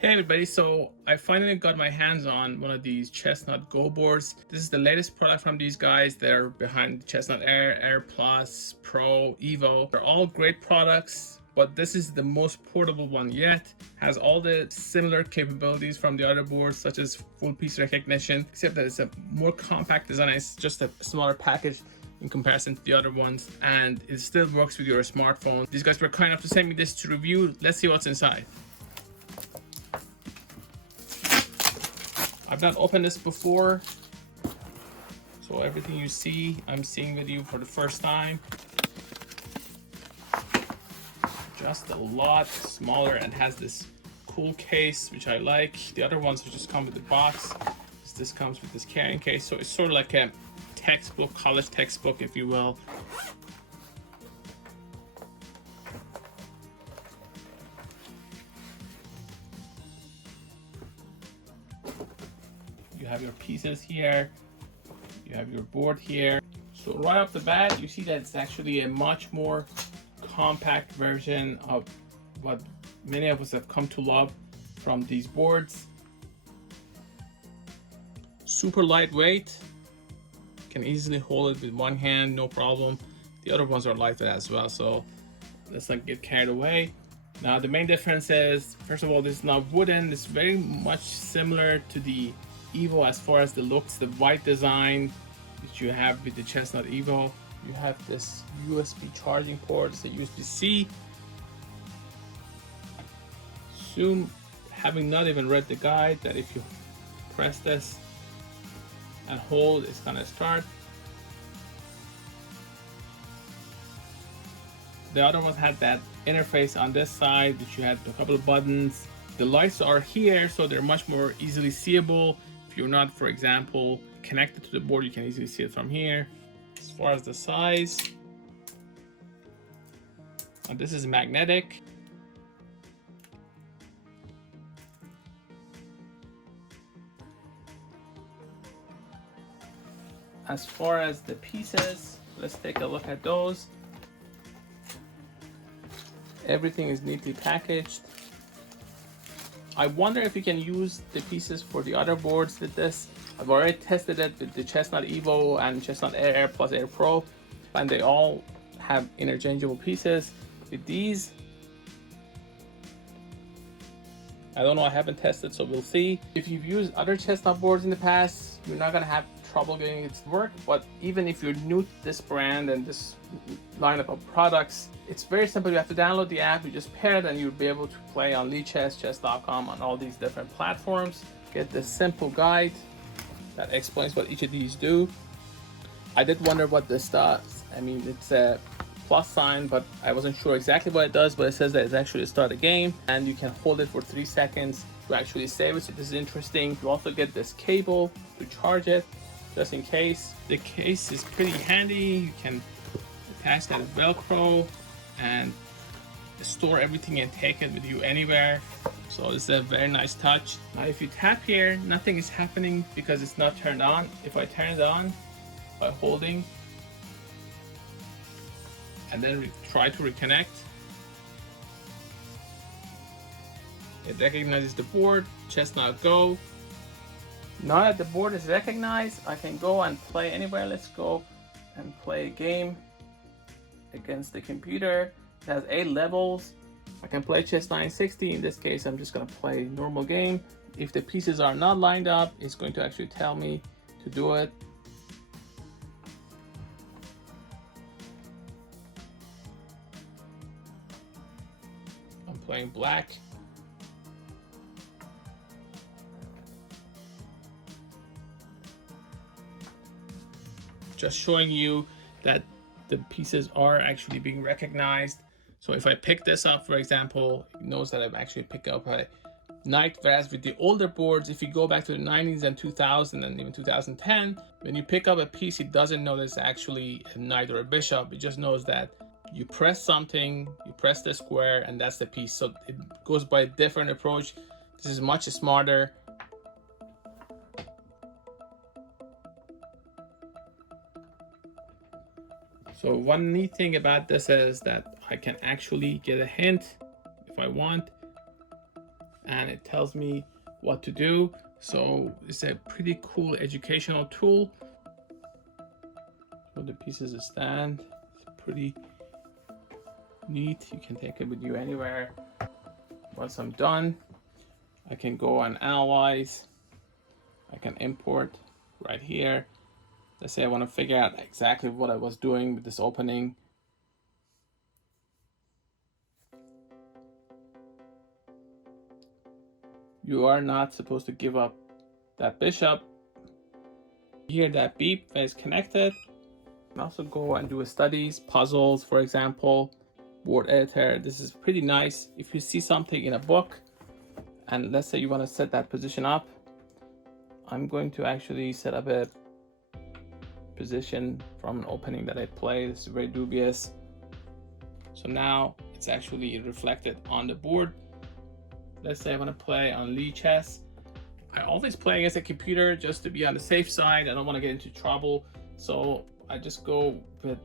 Hey everybody, so I finally got my hands on one of these Chessnut Go boards. This is the latest product from these guys. They're behind Chessnut Air, Air Plus, Pro, Evo. They're all great products, but this is the most portable one yet. Has all the similar capabilities from the other boards, such as full piece recognition, except that it's a more compact design. It's just a smaller package in comparison to the other ones, and it still works with your smartphone. These guys were kind enough to send me this to review. Let's see what's inside. I've not opened this before, so everything you see, I'm seeing with you for the first time. Just a lot smaller and has this cool case, which I like. The other ones just come with the box. This comes with this carrying case, so it's sort of like a textbook, college textbook, if you will. You have your pieces here, you have your board here. So right off the bat, you see that it's actually a much more compact version of what many of us have come to love from these boards. Super lightweight, can easily hold it with one hand, no problem. The other ones are lighter as well, so let's not get carried away. Now the main difference is, first of all, this is not wooden. It's very much similar to the Evo as far as the looks, the white design that you have with the Chessnut Evo. You have this USB charging port, it's a USB-C. Assume, having not even read the guide, that if you press this and hold, it's gonna start. The other ones had that interface on this side, which you had a couple of buttons. The lights are here, so they're much more easily seeable. If you're not, for example, connected to the board, you can easily see it from here. As far as the size, and this is magnetic. As far as the pieces, let's take a look at those. Everything is neatly packaged. I wonder if you can use the pieces for the other boards with this. I've already tested it with the Chessnut Evo and Chessnut Air, Air Plus, Air Pro, and they all have interchangeable pieces. With these, I don't know, I haven't tested, so we'll see. If you've used other Chessnut boards in the past, you're not gonna have trouble getting it to work, but even if you're new to this brand and this lineup of products, it's very simple. You have to download the app, you just pair it, and you'll be able to play on Lichess, chess.com, on all these different platforms. Get this simple guide that explains what each of these do. I did wonder what this does. I mean, it's a plus sign, but I wasn't sure exactly what it does, but it says that it's actually start a game, and you can hold it for 3 seconds to actually save it, so this is interesting. You also get this cable to charge it, just in case. The case is pretty handy. You can attach that Velcro and store everything and take it with you anywhere. So it's a very nice touch. Now if you tap here, nothing is happening because it's not turned on. If I turn it on by holding and then try to reconnect, it recognizes the board, Chessnut Go. Now that the board is recognized, I can go and play anywhere. Let's go and play a game against the computer. It has 8 levels. I can play chess 960. In this case, I'm just gonna play normal game. If the pieces are not lined up, it's going to actually tell me to do it. I'm playing black. Just showing you that the pieces are actually being recognized. So if I pick this up, for example, it knows that I've actually picked up a knight, whereas with the older boards, if you go back to the 90s and 2000 and even 2010, when you pick up a piece, it doesn't know that it's actually a knight or a bishop. It just knows that you press something, you press the square, and that's the piece. So it goes by a different approach. This is much smarter. So one neat thing about this is that I can actually get a hint if I want, and it tells me what to do. So it's a pretty cool educational tool. For the pieces to stand, it's pretty neat. You can take it with you anywhere. Once I'm done, I can go and analyze. I can import right here. Let's say I want to figure out exactly what I was doing with this opening. You are not supposed to give up that bishop. You hear that beep when it's connected. You can also go and do studies, puzzles, for example, board editor. This is pretty nice. If you see something in a book, and let's say you want to set that position up, I'm going to actually set up a position from an opening that I played. This is very dubious. So now it's actually reflected on the board. Let's say I want to play on Lichess. I always play against a computer just to be on the safe side. I don't want to get into trouble. So I just go with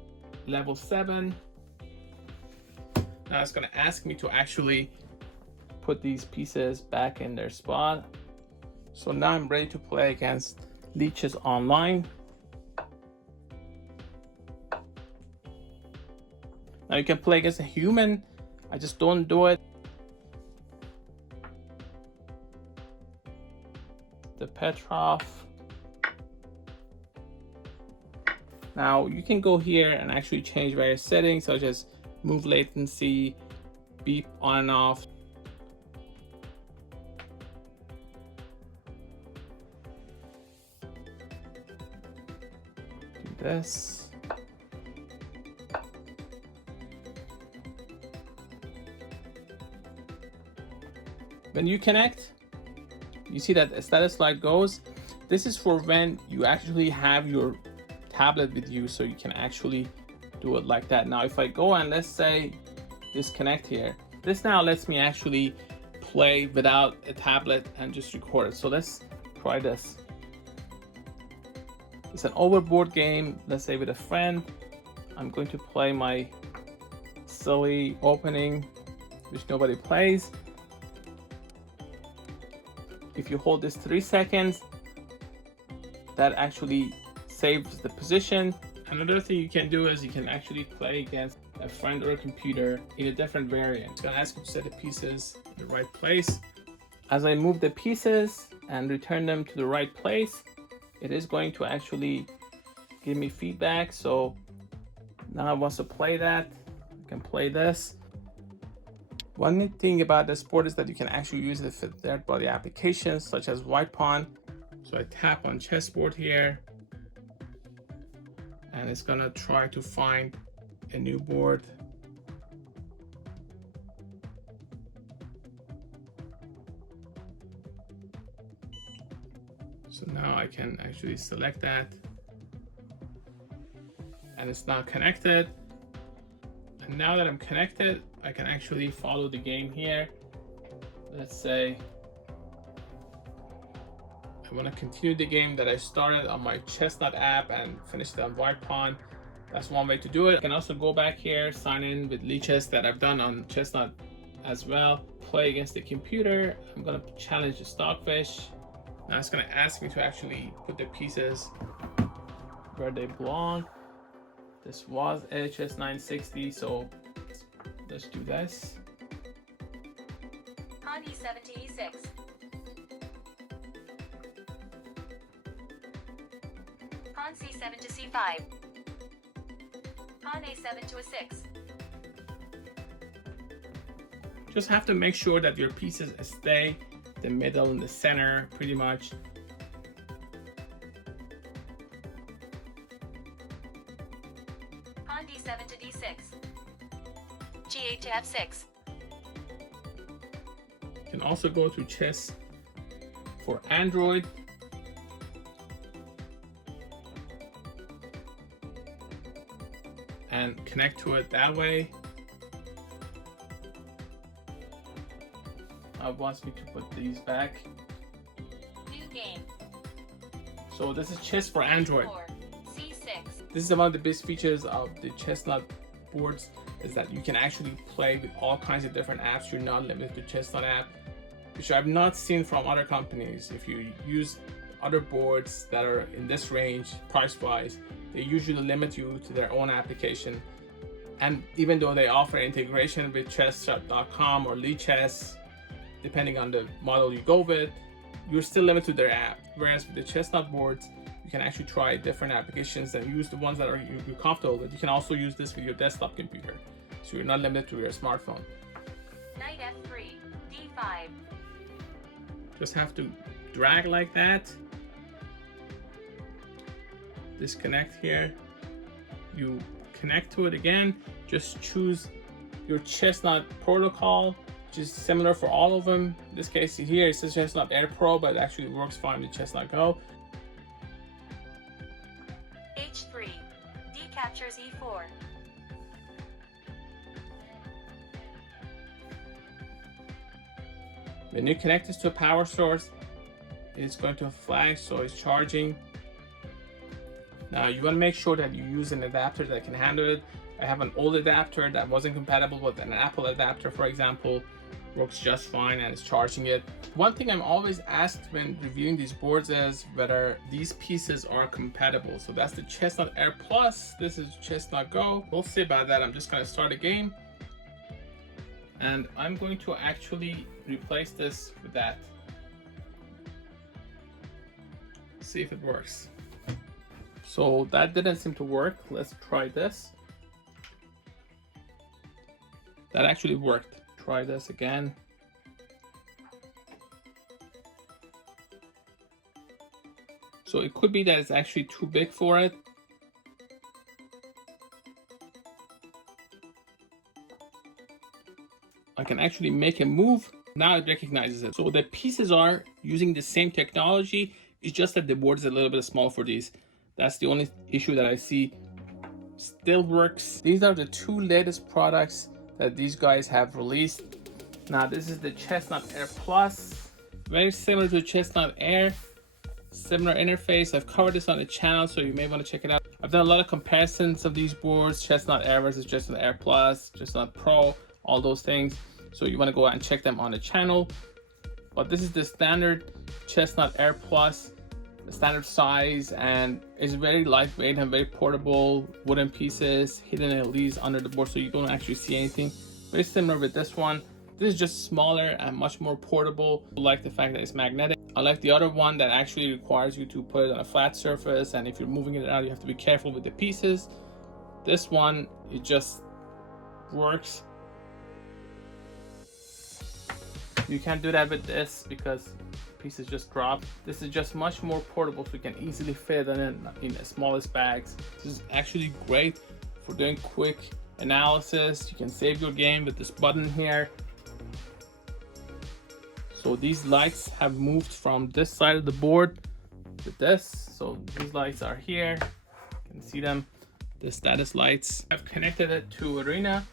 level 7. Now it's going to ask me to actually put these pieces back in their spot. So now I'm ready to play against Lichess online. Now you can play against a human. I just don't do it. The Petrov. Now you can go here and actually change various settings such as move latency, beep on and off. Do this. When you connect, you see that a status light goes. This is for when you actually have your tablet with you, so you can actually do it like that. Now if I go and let's say disconnect here, this now lets me actually play without a tablet and just record it. So let's try this. It's an overboard game, let's say with a friend. I'm going to play my silly opening which nobody plays. If you hold this 3 seconds, that actually saves the position. Another thing you can do is you can actually play against a friend or a computer in a different variant. It's gonna ask you to set the pieces in the right place. As I move the pieces and return them to the right place, it is going to actually give me feedback. So now I want to play that. I can play this. One neat thing about this board is that you can actually use it for third-party applications such as WhitePawn. So I tap on chessboard here, and it's gonna try to find a new board. So now I can actually select that, and it's now connected. And now that I'm connected, I can actually follow the game here. Let's say I want to continue the game that I started on my Chessnut app and finish it on WhitePawn. That's one way to do it. I can also go back here, sign in with Lichess that I've done on Chessnut as well. Play against the computer. I'm going to challenge the Stockfish. Now it's going to ask me to actually put the pieces where they belong. This was Lichess 960, so let's do this. Pawn e7 to e6. Pawn c7 to c5. Pawn a7 to a6. Just have to make sure that your pieces stay the middle and the center pretty much. Pawn d7 to d6. g8 to f6. You can also go to Chess for Android. And connect to it that way. It wants me to put these back. New game. So this is Chess for Android. c6. This is one of the best features of the Chessnut boards, is that you can actually play with all kinds of different apps. You're not limited to Chessnut app. which I've not seen from other companies. If you use other boards that are in this range price-wise, they usually limit you to their own application. And even though they offer integration with chessboard.com or Lichess, depending on the model you go with, you're still limited to their app. Whereas with the Chessnut boards, you can actually try different applications and use the ones that are you're comfortable with. You can also use this with your desktop computer, so you're not limited to your smartphone. Knight F3, D5. Just have to drag like that. Disconnect here. You connect to it again. Just choose your Chessnut protocol, which is similar for all of them. In this case here, it says Chessnut Air Pro, but it actually works fine with Chessnut Go. H3, D captures E4. When you connect this to a power source, it's going to flag, so it's charging. Now you want to make sure that you use an adapter that can handle it. I have an old adapter that wasn't compatible with an Apple adapter, for example. Works just fine and it's charging it. One thing I'm always asked when reviewing these boards is whether these pieces are compatible. So that's the Chessnut Air Plus. This is Chessnut Go. We'll see about that. I'm just going to start a game. And I'm going to actually replace this with that. See if it works. So that didn't seem to work. Let's try this. That actually worked. Try this again. So it could be that it's actually too big for it. I can actually make a move. Now it recognizes it. So the pieces are using the same technology. It's just that the board is a little bit small for these. That's the only issue that I see. Still works. These are the two latest products that these guys have released. Now this is the Chessnut Air Plus. Very similar to Chessnut Air. Similar interface. I've covered this on the channel, so you may want to check it out. I've done a lot of comparisons of these boards. Chessnut Air versus Chessnut Air Plus, Chessnut Pro, all those things. So you want to go out and check them on the channel. But this is the standard Chessnut Air Plus, the standard size, and it's very lightweight and very portable. Wooden pieces, hidden LEDs under the board, so you don't actually see anything. Very similar with this one. This is just smaller and much more portable. I like the fact that it's magnetic. I like the other one that actually requires you to put it on a flat surface, and if you're moving it out, you have to be careful with the pieces. This one, it just works. You can't do that with this because pieces just drop. This is just much more portable, so you can easily fit it in the smallest bags. This is actually great for doing quick analysis. You can save your game with this button here. So these lights have moved from this side of the board to this. So these lights are here. You can see them, the status lights. I've connected it to Arena,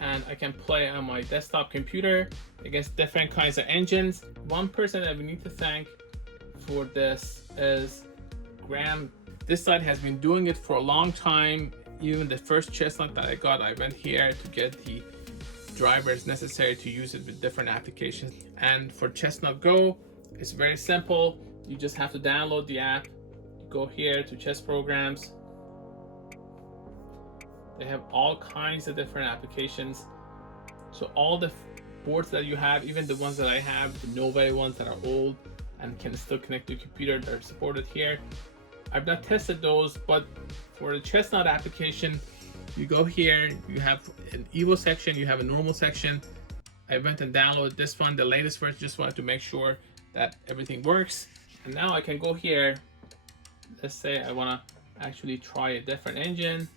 and I can play on my desktop computer against different kinds of engines. One person that we need to thank for this is Graham. This site has been doing it for a long time. Even the first Chessnut that I got, I went here to get the drivers necessary to use it with different applications. And for Chessnut Go, it's very simple. You just have to download the app, go here to chess programs. They have all kinds of different applications. So all the boards that you have, even the ones that I have, the Nova ones that are old and can still connect to your computer, they're supported here. I've not tested those, but for the Chessnut application, you go here, you have an Evo section, you have a normal section. I went and downloaded this one, the latest version, just wanted to make sure that everything works. And now I can go here. Let's say I want to actually try a different engine.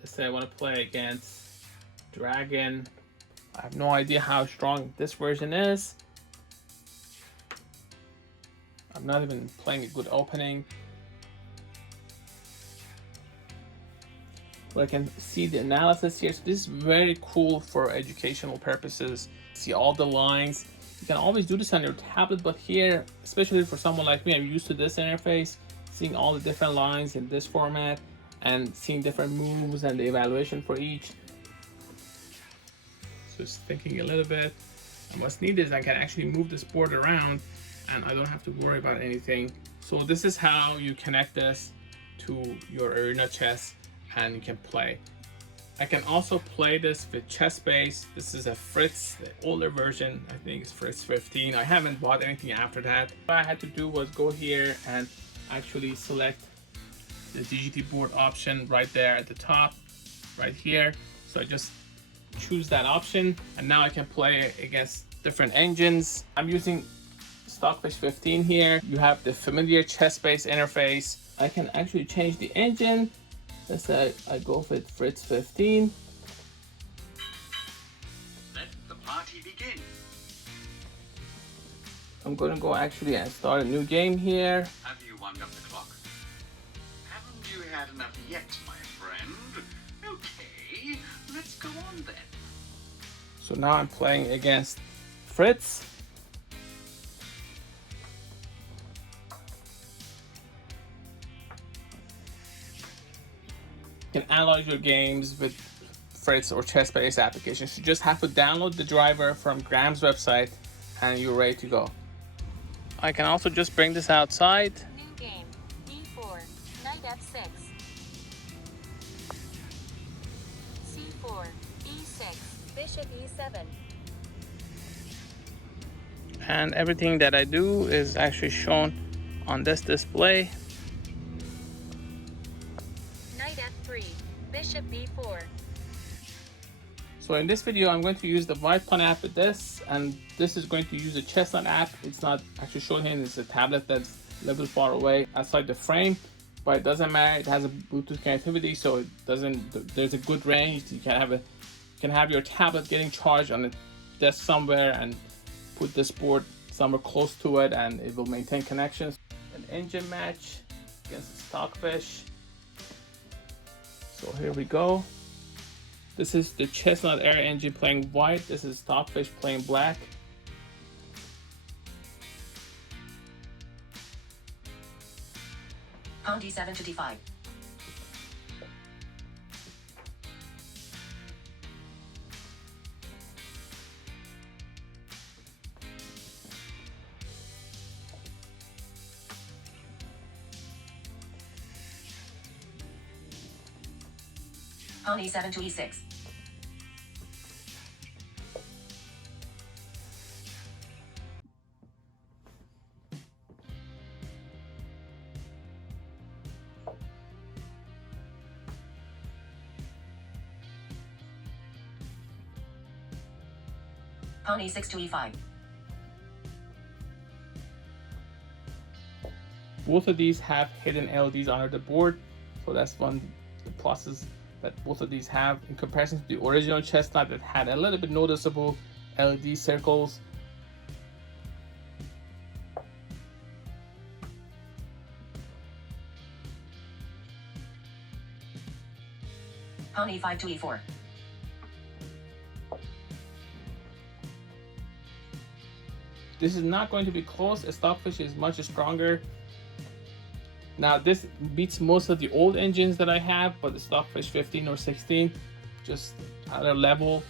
Let's say I want to play against Dragon. I have no idea how strong this version is. I'm not even playing a good opening. But I can see the analysis here. So this is very cool for educational purposes. See all the lines. You can always do this on your tablet, but here, especially for someone like me, I'm used to this interface, seeing all the different lines in this format and seeing different moves and the evaluation for each. Just thinking a little bit. And what's neat is I can actually move this board around and I don't have to worry about anything. So this is how you connect this to your arena chess and you can play. I can also play this with Chessbase. This is a Fritz, the older version. I think it's Fritz 15. I haven't bought anything after that. What I had to do was go here and actually select the DGT board option right there at the top, right here. So I just choose that option and now I can play against different engines. I'm using Stockfish 15 here. You have the familiar Chessbase interface. I can actually change the engine. Let's say I go with Fritz 15. Let the party begin. I'm going to go actually and start a new game here. Have you wound up the clock? Haven't you had enough yet, my friend? Okay, let's go on then. So now I'm playing against Fritz. You can analyze your games with Fritz or Chessbase applications. You just have to download the driver from Graham's website and you're ready to go. I can also just bring this outside. New game. E4. Knight F6. C4. E6. Bishop E7. And everything that I do is actually shown on this display. Knight F3. Bishop B4. So in this video, I'm going to use the WhitePawn app with this, and this is going to use a Chessnut app. It's not actually shown here, it's a tablet that's a little bit far away outside the frame, but it doesn't matter. It has a Bluetooth connectivity, so it doesn't, there's a good range. You can have your tablet getting charged on a desk somewhere and put this board somewhere close to it and it will maintain connections. An engine match against Stockfish. So here we go. This is the Chessnut Air engine playing white. This is Stockfish playing black. Pawn d7 to d5. Pawn e7 to e6. Pawn e6 to e5. Both of these have hidden LEDs under the board, so that's one of the pluses that both of these have in comparison to the original Chessnut that had a little bit noticeable LED circles. Pawn e5 to e4. This is not going to be close. A Stockfish is much stronger. Now this beats most of the old engines that I have, but the Stockfish 15 or 16, just at a level.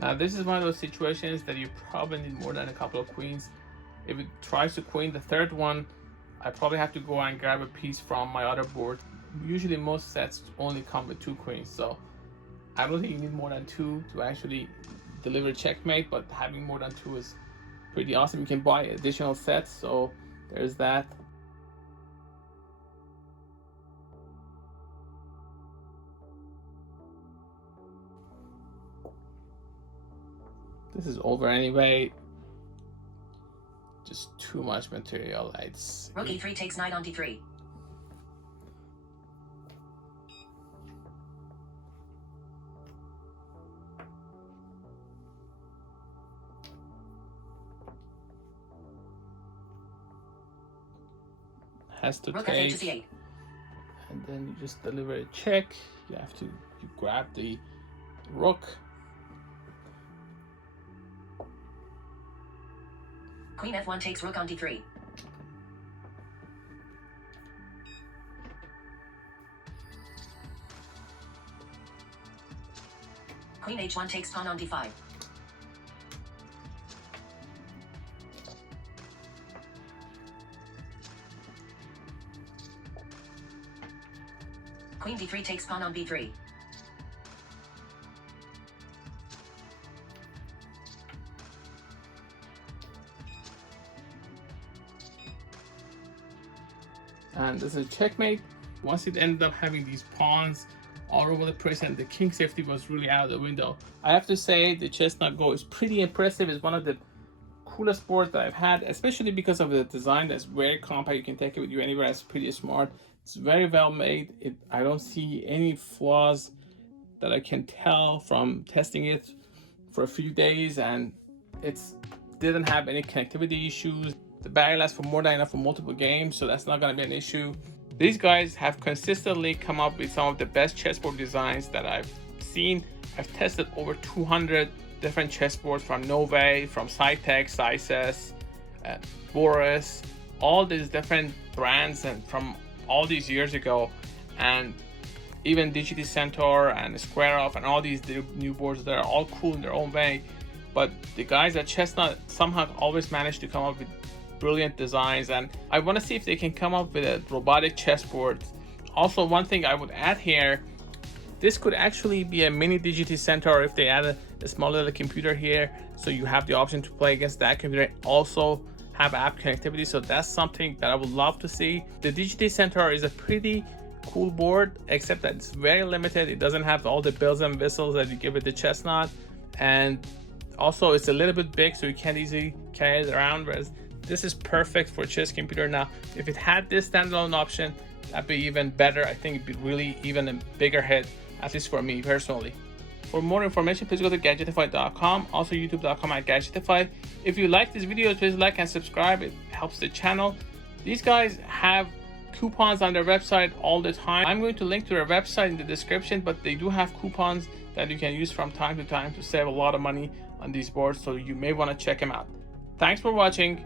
Now this is one of those situations that you probably need more than a couple of queens. If it tries to queen the third one, I probably have to go and grab a piece from my other board. Usually most sets only come with 2 queens, so I don't think you need more than 2 to actually deliver checkmate, but having more than 2 is pretty awesome. You can buy additional sets, so there's that. This is over anyway. Just too much material. Rook e3 takes knight on d3. Has to Rook take, f8 to c8. and then you just deliver a check. You have to grab the rook. Queen f1 takes rook on d3. Queen h1 takes pawn on d5. Queen d3 takes pawn on b3. And this is checkmate. Once it ended up having these pawns all over the place and the king safety was really out of the window. I have to say the Chessnut Go is pretty impressive. It's one of the coolest boards that I've had, especially because of the design that's very compact. You can take it with you anywhere. It's pretty smart. It's very well made. I don't see any flaws that I can tell from testing it for a few days, and it didn't have any connectivity issues. The battery lasts for more than enough for multiple games, so that's not going to be an issue. These guys have consistently come up with some of the best chessboard designs that I've seen. I've tested over 200 different chessboards from Nove, from Cytex, Lichess, Boris, all these different brands and from all these years ago, and even DGT Centaur and Square Off and all these new boards that are all cool in their own way. But the guys at Chessnut somehow always manage to come up with brilliant designs, and I want to see if they can come up with a robotic chessboard. Also, one thing I would add here, this could actually be a mini DGT Centaur if they add a small little computer here, so you have the option to play against that computer, also have app connectivity. So that's something that I would love to see. The DGT Centaur is a pretty cool board, except that it's very limited. It doesn't have all the bells and whistles that you give with the Chessnut, and also it's a little bit big, so you can't easily carry it around, whereas this is perfect for a chess computer. Now, if it had this standalone option, that'd be even better. I think it'd be really even a bigger hit, at least for me personally. For more information, please go to gadgetify.com, also youtube.com/gadgetify. If you like this video, please like and subscribe. It helps the channel. These guys have coupons on their website all the time. I'm going to link to their website in the description, but they do have coupons that you can use from time to time to save a lot of money on these boards, so you may want to check them out. Thanks for watching.